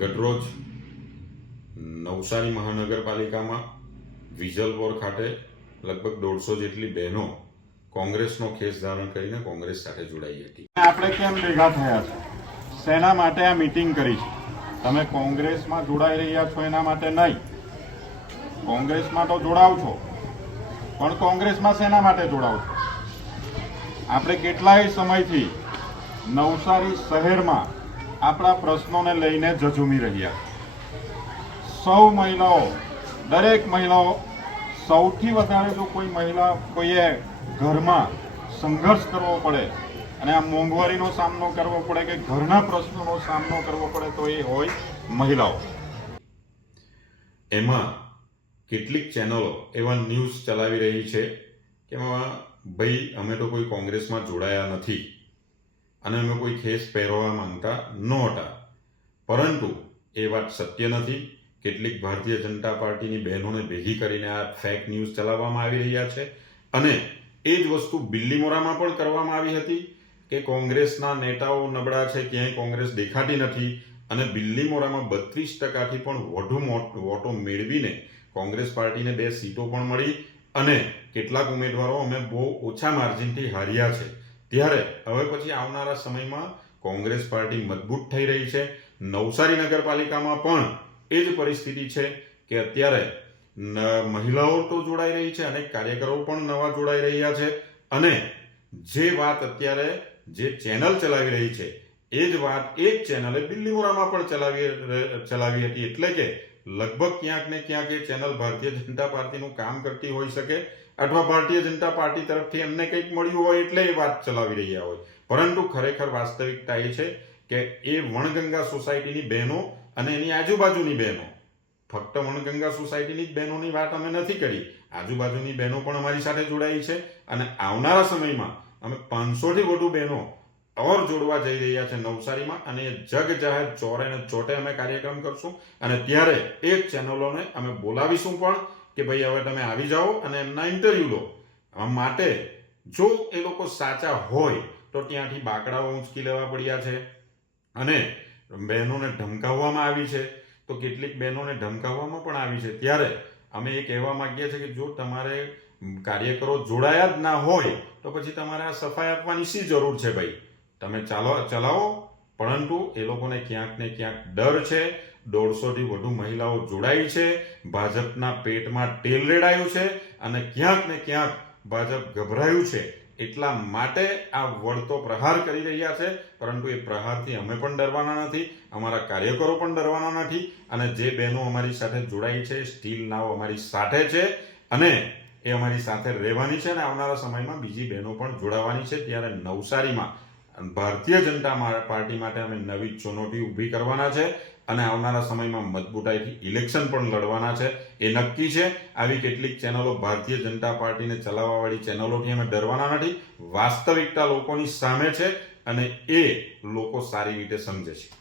ગતરોજ નવસારી મહાનગરપાલિકામાં વિજલપોર ખાતે લગભગ દોઢસો જેટલી બહેનો કોંગ્રેસનો ખેસ ધારણ કરીને કોંગ્રેસ સાથે જોડાઈ હતી. આપણે કેમ ભેગા થયા છે? શેના માટે આ મીટિંગ કરી છે? તમે કોંગ્રેસમાં જોડાઈ રહ્યા છો એના માટે નહીં. કોંગ્રેસમાં તો જોડાવ છો. પણ કોંગ્રેસમાં શેના માટે જોડાવ છો? આપણે કેટલાય સમયથી નવસારી શહેરમાં આપણા પ્રશ્નોને લઈને ઝઝૂમી રહ્યા. સૌ મહિલાઓ, દરેક મહિલાઓ, સૌથી વધારે જો કોઈ મહિલા કોઈએ ઘરમાં સંઘર્ષ કરવો પડે અને આ મોંઘવારીનો સામનો કરવો પડે કે ઘરના પ્રશ્નોનો સામનો કરવો પડે તો એ હોય મહિલાઓ. એમાં કેટલીક ચેનલો એવા ન્યૂઝ ચલાવી રહી છે કે ભાઈ, અમે તો કોઈ કોંગ્રેસમાં જોડાયા નથી. અને અમે કોઈ ખેસ પહેરવા માંગતા નહોતા. પરંતુ એ વાત સત્ય નથી. કેટલીક ભારતીય જનતા પાર્ટીની બહેનોને ભેગી કરીને આ ફેક ન્યૂઝ ચલાવવામાં આવી રહ્યા છે. અને એ જ વસ્તુ બિલ્લીમોરામાં પણ કરવામાં આવી હતી કે કોંગ્રેસના નેતાઓ નબળા છે, ક્યાંય કોંગ્રેસ દેખાતી નથી અને બિલ્લીમોરામાં બત્રીસ ટકાથી પણ વધુ વોટો મેળવીને કોંગ્રેસ પાર્ટીને બે સીટો પણ મળી અને કેટલાક ઉમેદવારો અમે બહુ ઓછા માર્જિનથી હાર્યા છે. ત્યારે હવે પછી આવનારા સમયમાં કોંગ્રેસ પાર્ટી મજબૂત થઈ રહી છે. નવસારી નગરપાલિકામાં પણ એ જ પરિસ્થિતિ છે કે અત્યારે મહિલાઓ તો જોડાઈ રહી છે અને કાર્યકરો પણ નવા જોડાઈ રહ્યા છે. અને જે વાત અત્યારે જે ચેનલ ચલાવી રહી છે, એ જ વાત, એ જ ચેનલે બિલ્લીમોરામાં પણ ચલાવી ચલાવી હતી. એટલે કે લગભગ ક્યાંક ને ક્યાંક એ ચેનલ ભારતીય જનતા પાર્ટીનું કામ કરતી હોઈ શકે. અથવા ભારતીય જનતા પાર્ટી તરફથી એમને કંઈક મળ્યું હોય એટલે એ વાત ચલાવી રહ્યા હોય. પરંતુ ખરેખર વાસ્તવિકતા એ છે કે એ વણગંગા સોસાયટીની બહેનો અને એની આજુબાજુની બહેનો. ફક્ત વણગંગા સોસાયટીની જ બહેનોની વાત અમે નથી કરી. આજુબાજુની બહેનો પણ અમારી સાથે જોડાઈ છે અને આવનારા સમયમાં અમે પાંચસોથી વધુ બહેનો ઓર જોડવા જઈ રહ્યા છે નવસારીમાં અને જગ જાહેર ચોરે ને ચોટે અમે કાર્યક્રમ કરશું અને ત્યારે એ ચેનલોને અમે બોલાવીશું પણ કે ભાઈ હવે તમે આવી જાઓ અને એમના ઇન્ટરવ્યુ લો. માટે જો એ લોકો સાચા હોય તો ત્યાંથી બાકડાઓ ઉંચકી લેવા પડ્યા છે અને બહેનોને ધમકાવવામાં આવી છે. તો કેટલીક બહેનોને ધમકાવવામાં પણ આવી છે. ત્યારે અમે એ કહેવા માંગીએ છીએ કે જો તમારે કાર્યકરો જોડાયા જ ના હોય તો પછી તમારે આ સફાઈ આપવાની શી જરૂર છે ભાઈ? તમે ચાલો ચલાવો. પરંતુ એ લોકોને ક્યાંક ને ક્યાંક ડર છે. દોઢસોથી વધુ મહિલાઓ જોડાઈ છે. ભાજપના પેટમાં તેલ રેડાયું છે અને ક્યાંક ને ક્યાંક ભાજપ ગભરાયું છે. એટલા માટે આ વળતો પ્રહાર કરી રહ્યા છે. પરંતુ એ પ્રહારથી અમે પણ ડરવાના નથી. અમારા કાર્યકરો પણ ડરવાના નથી. અને જે બહેનો અમારી સાથે જોડાઈ છે, સ્ટીલ નાવ અમારી સાથે છે અને એ અમારી સાથે રહેવાની છે અને આવનારા સમયમાં બીજી બહેનો પણ જોડાવાની છે. ત્યારે નવસારીમાં ભારતીય જનતા પાર્ટી માટે અમે નવી ચુનૌતી ઊભી કરવાના છે અને આવનારા સમયમાં મજબૂતાઈથી ઇલેક્શન પણ લડવાના છે. એ નક્કી છે, આવી કેટલીક ચેનલો ભારતીય જનતા પાર્ટીને ચલાવવાવાળી ચેનલોથી અમે ડરવાના નથી. વાસ્તવિકતા લોકોની સામે છે અને એ લોકો સારી રીતે સમજે છે.